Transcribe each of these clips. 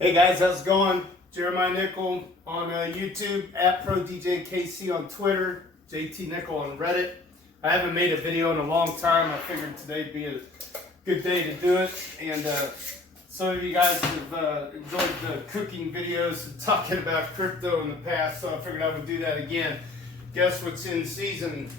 Hey guys, how's it going? Jeremiah Nickel on YouTube, at ProDJKC on Twitter, JT Nickel on Reddit. I haven't made a video in a long time. I figured today'd be a good day to do it. And some of you guys have enjoyed the cooking videos and talking about crypto in the past, so I figured I would do that again. Guess what's in season?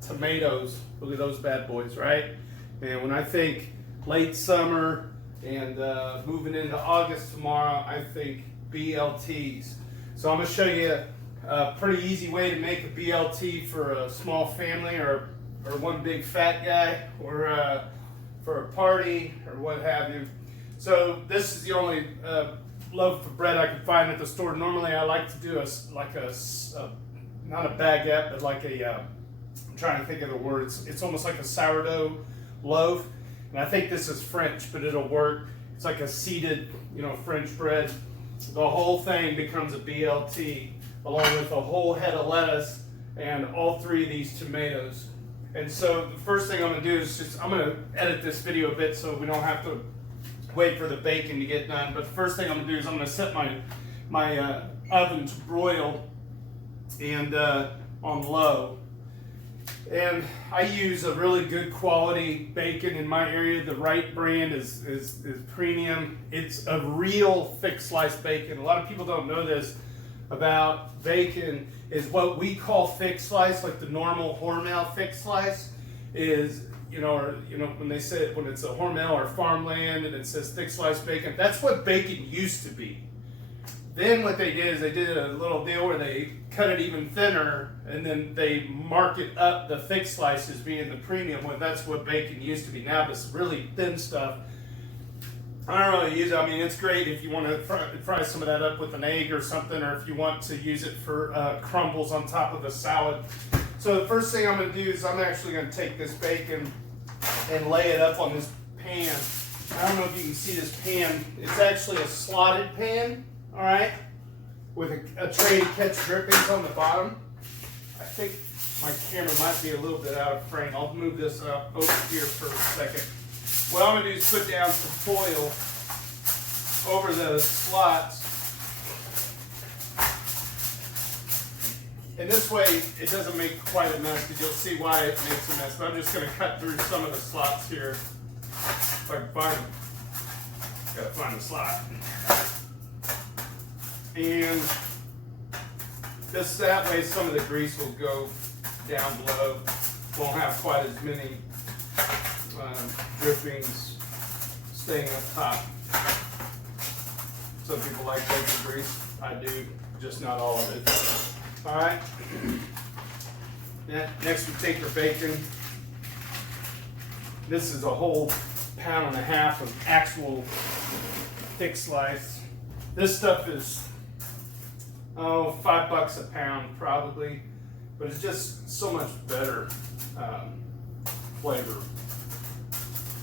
Tomatoes. Look at those bad boys, right? And when I think late summer, and moving into August tomorrow, I think BLTs. So I'm going to show you a pretty easy way to make a BLT for a small family or one big fat guy or for a party or what have you. So this is the only loaf of bread I can find at the store. Normally I like to do not a baguette, but like I'm trying to think of the words. It's almost like a sourdough loaf. And I think this is French, but it'll work. It's like a seeded, French bread. The whole thing becomes a BLT, along with a whole head of lettuce and all three of these tomatoes. And so the first thing I'm gonna do is I'm gonna edit this video a bit so we don't have to wait for the bacon to get done. But the first thing I'm gonna do is I'm gonna set my oven to broil and on low. And I use a really good quality bacon in my area. The right brand is premium. It's a real thick slice bacon. A lot of people don't know this about bacon. Is what we call thick slice, like the normal Hormel thick slice, is when they say when it's a Hormel or farmland and it says thick slice bacon. That's what bacon used to be. Then what they did is they did a little deal where they cut it even thinner, and then they market up the thick slices being the premium one. That's what bacon used to be. Now this really thin stuff, I don't really use it. I mean, it's great if you want to fry some of that up with an egg or something, or if you want to use it for crumbles on top of a salad. So the first thing I'm going to do is I'm actually going to take this bacon and lay it up on this pan. I don't know if you can see this pan. It's actually a slotted pan. All right, with a tray to catch drippings on the bottom. I think my camera might be a little bit out of frame. I'll move this up over here for a second. What I'm going to do is put down some foil over the slots. And this way it doesn't make quite a mess, because you'll see why it makes a mess. But I'm just going to cut through some of the slots here. If I can find them. Got to find the slot. And that way some of the grease will go down below. Won't have quite as many drippings staying up top. Some people like bacon grease. I do, just not all of it. All right. Next we take your bacon. This is a whole pound and a half of actual thick slice. This stuff is $5 a pound probably, but it's just so much better flavor.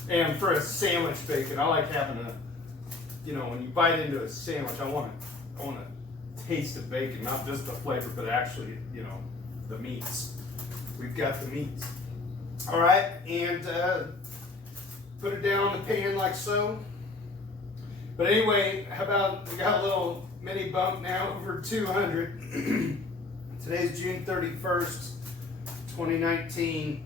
And for a sandwich bacon, I like having when you bite into a sandwich, I want to taste the bacon, not just the flavor, but actually, the meats. We've got the meats. All right, and put it down on the pan like so. But anyway, how about we got a little mini bump now over 200. Today's June 31st, 2019.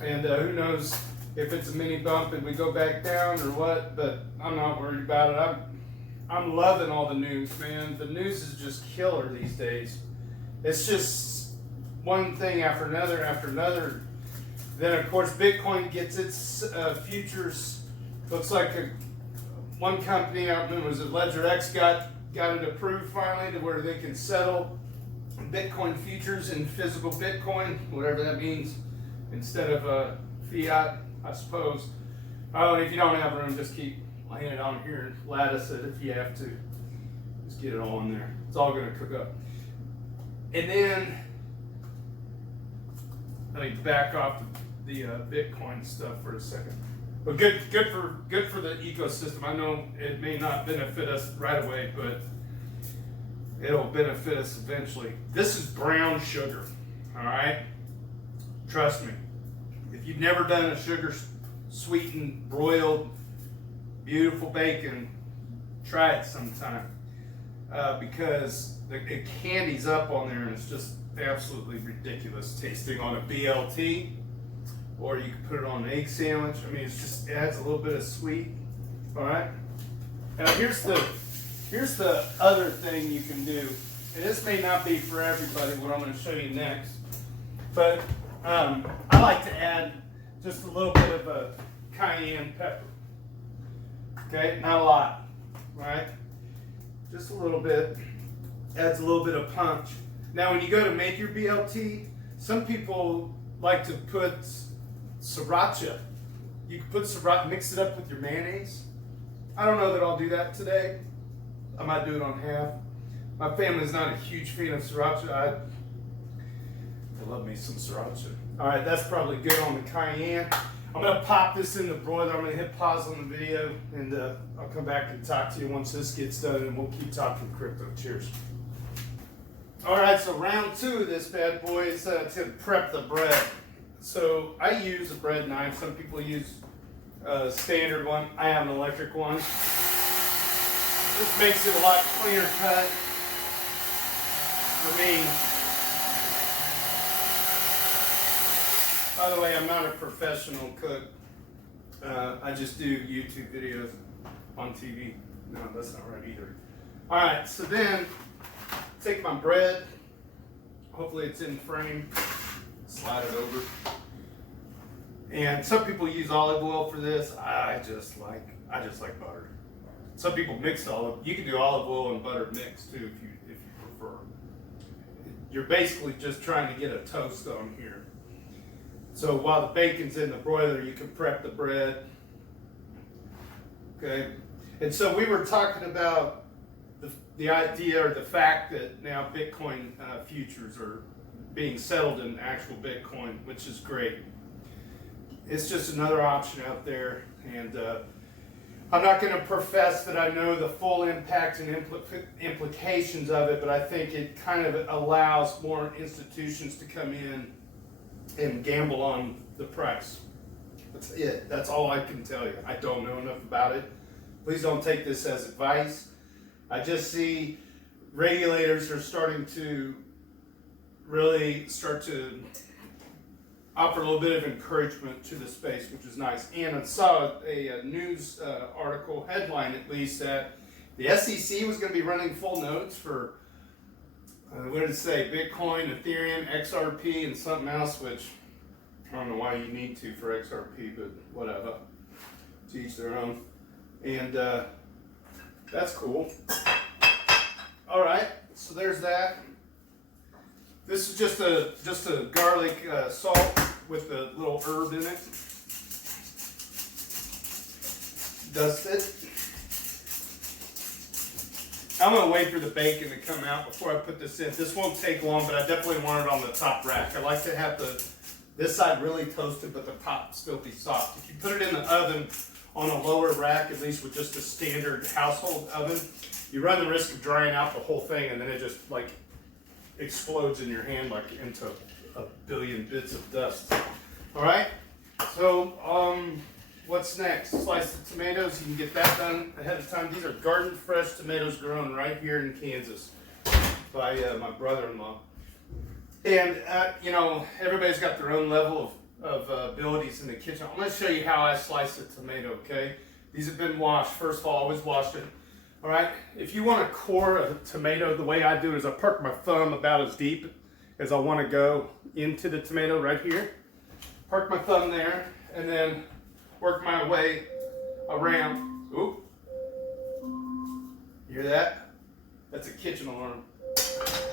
And who knows if it's a mini bump and we go back down or what, but I'm not worried about it. I'm loving all the news, man. The news is just killer these days. It's just one thing after another after another. Then of course Bitcoin gets its futures. Looks like one company, I don't remember, was it LedgerX, got it approved finally to where they can settle Bitcoin futures in physical Bitcoin, whatever that means, instead of fiat, I suppose. Oh, and if you don't have room, just keep laying it on here and lattice it if you have to. Just get it all in there. It's all going to cook up. And then let me back off the Bitcoin stuff for a second. But good for the ecosystem. I know it may not benefit us right away, but it'll benefit us eventually. This is brown sugar, all right? Trust me. If you've never done a sugar sweetened, broiled, beautiful bacon, Try it sometime because it candies up on there and it's just absolutely ridiculous tasting on a BLT, or you can put it on an egg sandwich. I mean, it just adds a little bit of sweet. All right. Now here's the other thing you can do, and this may not be for everybody. What I'm going to show you next, but I like to add just a little bit of a cayenne pepper. Okay, not a lot, right? Just a little bit. Adds a little bit of punch. Now, when you go to make your BLT, some people like to put sriracha. You can put sriracha, mix it up with your mayonnaise. I don't know that I'll do that today. I might do it on half. My family's not a huge fan of sriracha. I love me some sriracha. All right, that's probably good on the cayenne. I'm going to pop this in the broiler. I'm going to hit pause on the video, and I'll come back and talk to you once this gets done, and we'll keep talking crypto. Cheers. All right, so round 2 of this bad boy is to prep the bread. So I use a bread knife. Some people use a standard one. I have an electric one. This makes it a lot cleaner cut for me. By the way, I'm not a professional cook. I just do YouTube videos on TV. No, that's not right either. All right, so then take my bread. Hopefully it's in frame. Slide it over. And some people use olive oil for this. I just like butter. Some people mix olive. You can do olive oil and butter mix too if you prefer. You're basically just trying to get a toast on here. So while the bacon's in the broiler, you can prep the bread. Okay, and so we were talking about the idea or the fact that now Bitcoin futures are being settled in actual Bitcoin, which is great. It's just another option out there, and I'm not going to profess that I know the full impact and implications of it, but I think it kind of allows more institutions to come in and gamble on the price. That's it. That's all I can tell you. I don't know enough about it. Please don't take this as advice. I just see regulators are starting to really start to offer a little bit of encouragement to the space, which is nice. And I saw a news article, headline at least, that the SEC was going to be running full nodes for what did it say? Bitcoin, Ethereum, XRP, and something else, which I don't know why you need to for XRP, but whatever. To each their own. And that's cool. All right, so there's that. This is just a garlic salt with a little herb in it. Dust it. I'm going to wait for the bacon to come out before I put this in. This won't take long, but I definitely want it on the top rack. I like to have this side really toasted, but the top still be soft. If you put it in the oven on a lower rack, at least with just a standard household oven, you run the risk of drying out the whole thing, and then it just like explodes in your hand like into a billion bits of dust. All right, so what's next? Slice the tomatoes. You can get that done ahead of time. These are garden fresh tomatoes grown right here in Kansas by my brother-in-law. And you know, everybody's got their own level of abilities in the kitchen. I'm going to show you how I slice a tomato. Okay, these have been washed. First of all, always wash it. All right, if you want to core a tomato, the way I do it is I park my thumb about as deep as I want to go into the tomato right here. Park my thumb there, and then work my way around. Oop. You hear that? That's a kitchen alarm.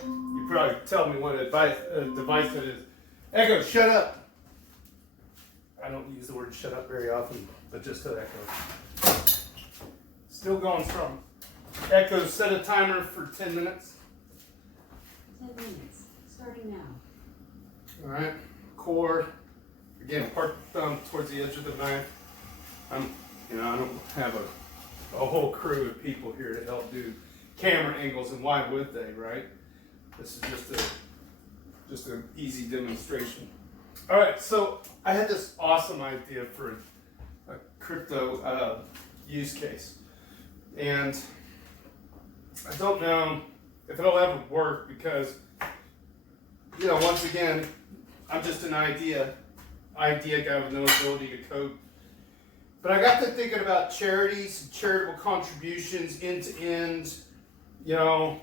You probably tell me what device it is. Echo, shut up. I don't use the word shut up very often, but just to echo. Still going strong. Echo, set a timer for 10 minutes. 10 minutes, starting now. All right, core. Again, park the thumb towards the edge of the knife. I don't have a whole crew of people here to help do camera angles, and why would they, right? This is just an easy demonstration. All right, so I had this awesome idea for a crypto use case, and I don't know if it'll ever work because, you know, once again, I'm just an idea guy with no ability to code. But I got to thinking about charities, charitable contributions, end to end, you know,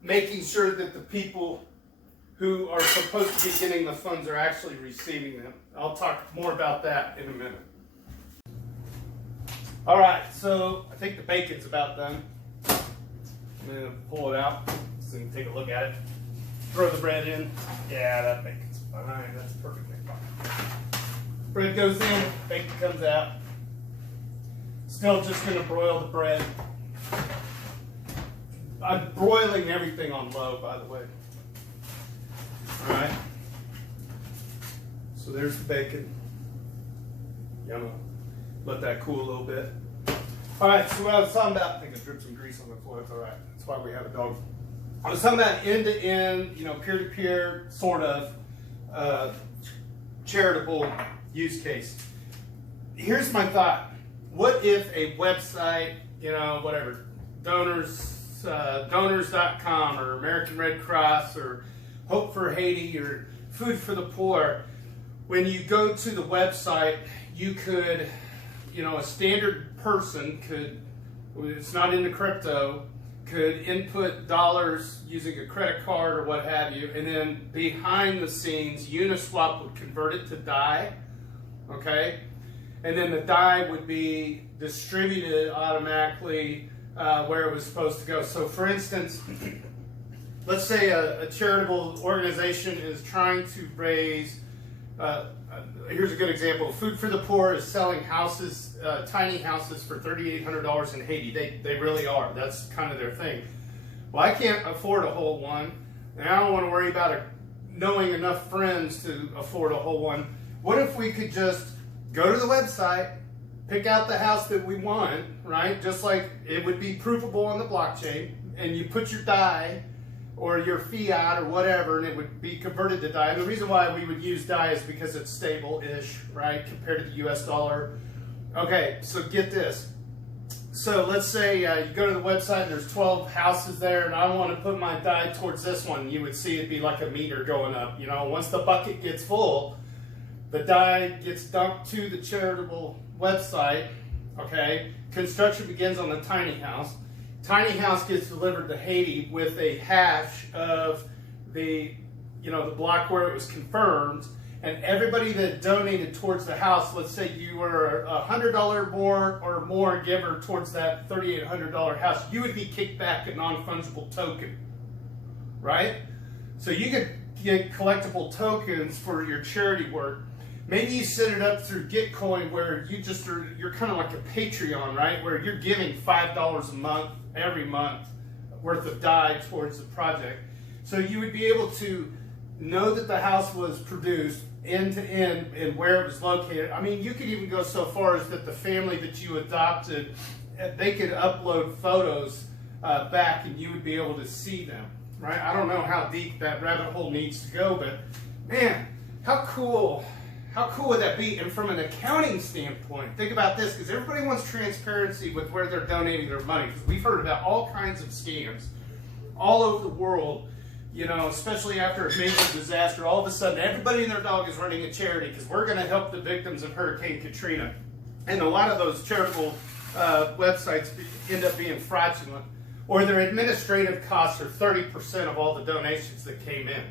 making sure that the people who are supposed to be getting the funds are actually receiving them. I'll talk more about that in a minute. All right, so I think the bacon's about done. I'm gonna pull it out so you can take a look at it. Throw the bread in. Yeah, that bacon's fine. That's perfectly fine. Bread goes in, bacon comes out. Still just gonna broil the bread. I'm broiling everything on low, by the way. All right. So there's the bacon. Yummy. Let that cool a little bit. All right, so what I was talking about, I think I dripped some grease on the floor. It's all right. That's why we have a dog. I was talking about end-to-end, you know, peer-to-peer sort of charitable use case. Here's my thought. What if a website, you know, whatever, donors.com or American Red Cross or Hope for Haiti or Food for the Poor, when you go to the website, you could, you know, a standard person could, it's not into crypto, could input dollars using a credit card or what have you, and then behind the scenes, Uniswap would convert it to DAI, okay? And then the DAI would be distributed automatically where it was supposed to go. So for instance, let's say a charitable organization is trying to raise, here's a good example. Food for the Poor is selling houses, tiny houses for $3,800 in Haiti. They really are. That's kind of their thing. Well, I can't afford a whole one, and I don't want to worry about knowing enough friends to afford a whole one. What if we could just go to the website, pick out the house that we want, right? Just like it would be provable on the blockchain, and you put your DAI or your fiat or whatever, and it would be converted to DAI. And the reason why we would use DAI is because it's stable-ish, right, compared to the US dollar. Okay, so get this. So let's say you go to the website and there's 12 houses there, and I want to put my DAI towards this one. You would see it'd be like a meter going up. You know, once the bucket gets full, the DAI gets dumped to the charitable website, okay? Construction begins on the tiny house. Tiny house gets delivered to Haiti with a hash of the, you know, the block where it was confirmed, and everybody that donated towards the house, let's say you were a $100 more giver towards that $3,800 house, you would be kicked back a non-fungible token, right? So you could get collectible tokens for your charity work. Maybe you set it up through Gitcoin where you're kind of like a Patreon, right? Where you're giving $5 a month, every month, worth of DAI towards the project. So you would be able to know that the house was produced end to end and where it was located. I mean, you could even go so far as that the family that you adopted, they could upload photos back and you would be able to see them, right? I don't know how deep that rabbit hole needs to go, but man, how cool would that be? And from an accounting standpoint, think about this, because everybody wants transparency with where they're donating their money, because we've heard about all kinds of scams all over the world, you know, especially after a major disaster. All of a sudden, everybody and their dog is running a charity because we're going to help the victims of Hurricane Katrina. And a lot of those charitable websites end up being fraudulent, or their administrative costs are 30% of all the donations that came in.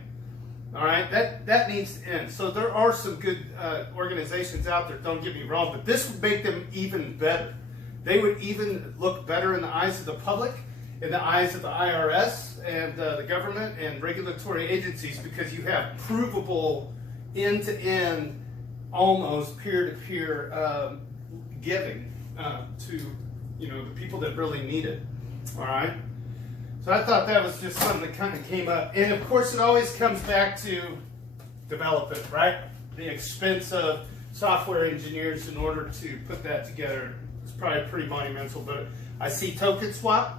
All right, that needs to end. So there are some good organizations out there, don't get me wrong, but this would make them even better. They would even look better in the eyes of the public, in the eyes of the IRS and the government and regulatory agencies, because you have provable end-to-end, almost peer-to-peer giving to, you know, the people that really need it. All right. So I thought that was just something that kind of came up. And of course, it always comes back to develop it, right? The expense of software engineers in order to put that together is probably pretty monumental. But I see TokenSwap,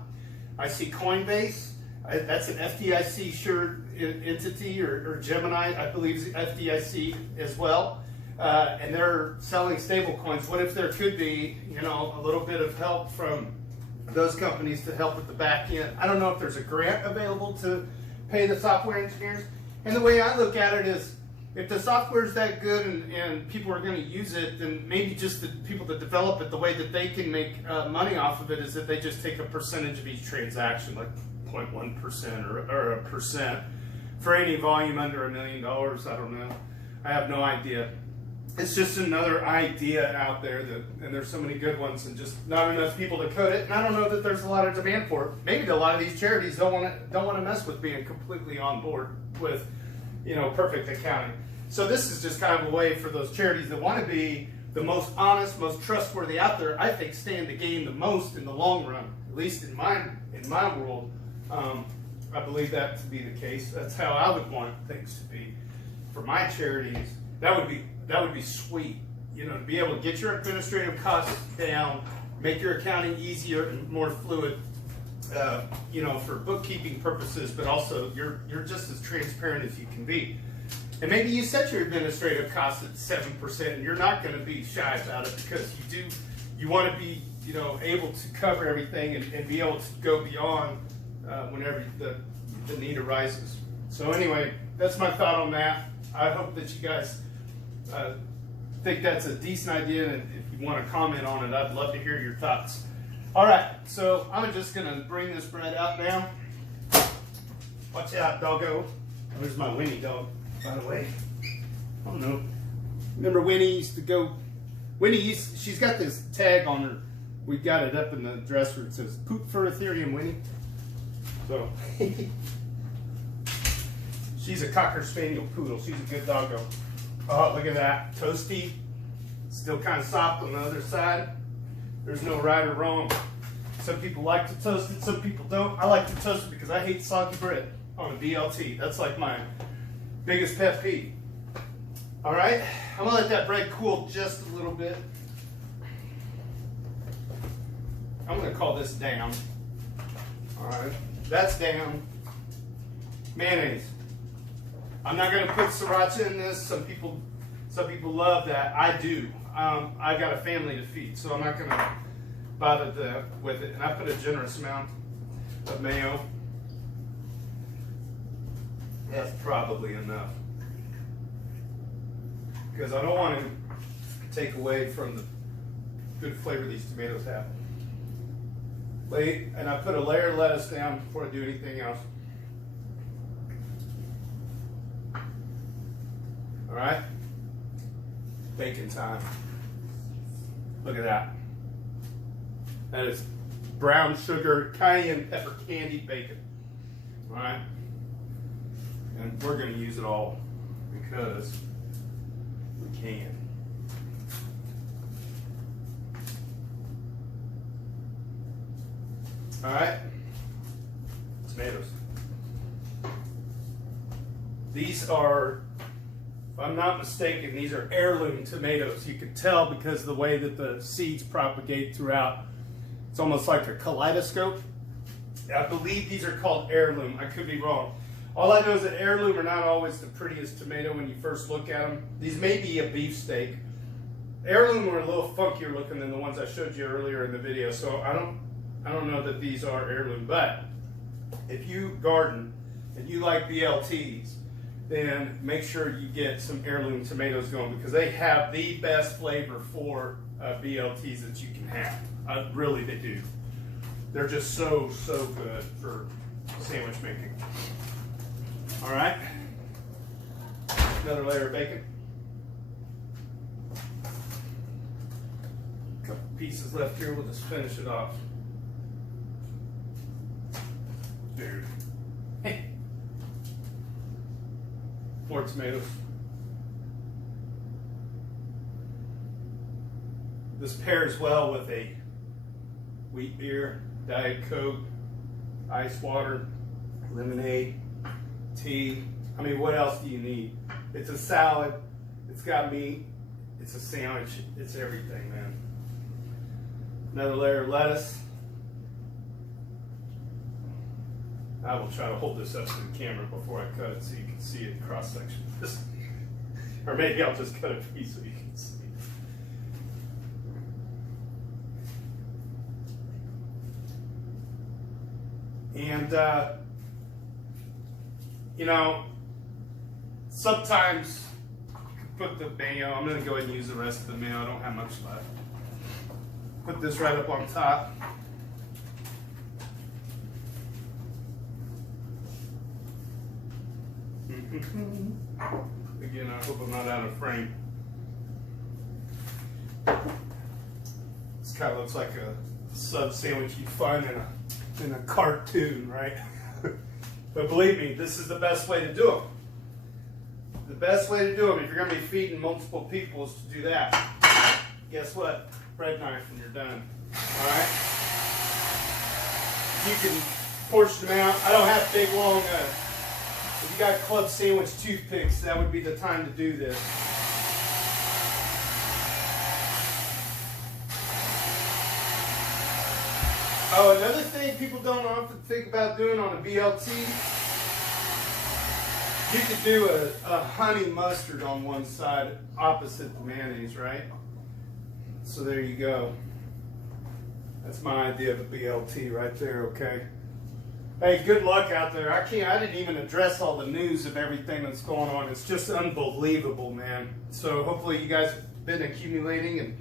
I see Coinbase, that's an FDIC shared entity, or Gemini, I believe is FDIC as well. And they're selling stable coins. What if there could be, you know, a little bit of help from those companies to help with the back end. I don't know if there's a grant available to pay the software engineers. And the way I look at it is, if the software is that good and people are going to use it, then maybe just the people that develop it, the way that they can make money off of it is that they just take a percentage of each transaction, like 0.1% or a percent for any volume under $1 million. I don't know. I have no idea. It's just another idea out there, and there's so many good ones, and just not enough people to code it. And I don't know that there's a lot of demand for it. Maybe a lot of these charities don't want to mess with being completely on board with, perfect accounting. So this is just kind of a way for those charities that want to be the most honest, most trustworthy out there. I think stand to gain the most in the long run, at least in my world. I believe that to be the case. That's how I would want things to be for my charities. That would be sweet, to be able to get your administrative costs down, make your accounting easier and more fluid, for bookkeeping purposes, but also you're just as transparent as you can be. And maybe you set your administrative costs at 7%, and you're not going to be shy about it because you want to be, able to cover everything and be able to go beyond whenever the need arises. So anyway, that's my thought on that. I hope that you guys think that's a decent idea, and if you want to comment on it, I'd love to hear your thoughts. All right, so I'm just going to bring this bread out now. Watch out, doggo. There's my Winnie dog, by the way. I don't know. Remember Winnie used to go, she's got this tag on her. We got it up in the dresser. It says, "Poop for Ethereum, Winnie." So, she's a Cocker Spaniel poodle. She's a good doggo. Oh, look at that. Toasty. Still kind of soft on the other side. There's no right or wrong. Some people like to toast it, some people don't. I like to toast it because I hate soggy bread on a BLT. That's like my biggest pet peeve. All right, I'm gonna let that bread cool just a little bit. I'm gonna call this down. All right, that's down. Mayonnaise. I'm not gonna put sriracha in this. Some people love that. I do. I got a family to feed, so I'm not gonna bother with it. And I put a generous amount of mayo. That's probably enough, because I don't want to take away from the good flavor these tomatoes have. And I put a layer of lettuce down before I do anything else. All right, bacon time. Look at that. That is brown sugar, cayenne pepper candied bacon. All right, and we're going to use it all because we can. All right, tomatoes. These are, if I'm not mistaken, these are heirloom tomatoes. You can tell because of the way that the seeds propagate throughout. It's almost like a kaleidoscope. I believe these are called heirloom. I could be wrong. All I know is that heirloom are not always the prettiest tomato when you first look at them. These may be a beefsteak. Heirloom are a little funkier looking than the ones I showed you earlier in the video, so I don't know that these are heirloom. But if you garden and you like BLTs, then make sure you get some heirloom tomatoes going, because they have the best flavor for BLTs that you can have. Really, they do. They're just so good for sandwich making. All right, another layer of bacon. A couple pieces left here. We'll just finish it off. Dude. More tomatoes. This pairs well with a wheat beer, Diet Coke, ice water, lemonade, tea. I mean, what else do you need? It's a salad. It's got meat. It's a sandwich. It's everything, man. Another layer of lettuce. I will try to hold this up to the camera before I cut it so you can see it cross section. Or maybe I'll just cut a piece so you can see. And, you know, sometimes put the mayo, I'm going to go ahead and use the rest of the mayo. I don't have much left. Put this right up on top. Again, I hope I'm not out of frame. This kind of looks like a sub sandwich you'd find in a cartoon, right? But believe me, this is the best way to do them. The best way to do them, if you're going to be feeding multiple people, is to do that. Guess what? Bread knife and you're done. All right? You can portion them out. I don't have big, long, if you got club sandwich toothpicks, that would be the time to do this. Oh, another thing people don't often think about doing on a BLT, you could do a honey mustard on one side opposite the mayonnaise, right? So there you go. That's my idea of a BLT right there, okay? Hey, good luck out there. I didn't even address all the news of everything that's going on. It's just unbelievable, man. So hopefully you guys have been accumulating and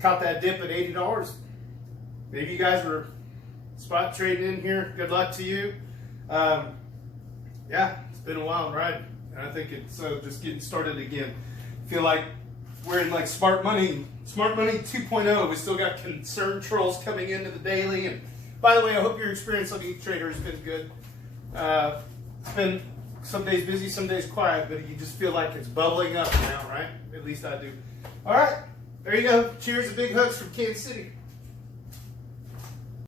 caught that dip at $80. Maybe you guys were spot trading in here. Good luck to you. Yeah, it's been a wild ride. And I think it's just getting started again. Feel like we're in like Smart Money 2.0. We still got concern trolls coming into the daily. And by the way, I hope your experience on ETH Trader has been good. It's been some days busy, some days quiet, but you just feel like it's bubbling up now, right? At least I do. All right, there you go. Cheers and big hugs from Kansas City.